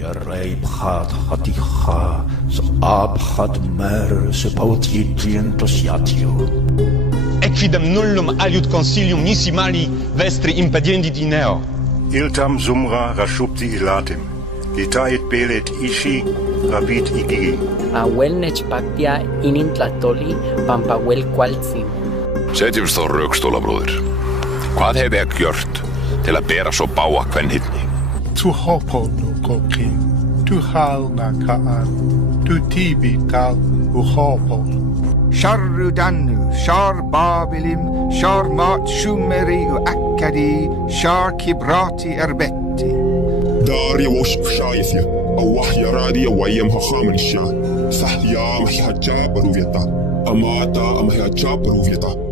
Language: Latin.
Reibchad haticha, so abchad mer, se pautientientos iatio. Equidem nullum aliud consilium nisi mali vestri impediendit ineo. Iltam sumra rashupti ilatim, itait belet ishi, rabit igigi. Ahuel nechpactia inintlatoli, pampahuel qualtsim. Setjumst þá rökstola, bróðir. Hvað hef ég gjört til að bera svo báa kvenhyrni? Tu hopo no kokim, tu hal na kaan, tu tibi kal u hopo. Sharru dannu, shar babilim, shar mat shumeri u akkadi, shar kibrati erbetti. داري وشك شايفيا أوحيا راديا ويم هخامن الشان فهيا محيا جاب روفيتا أماتا أمحيا جاب روفيتا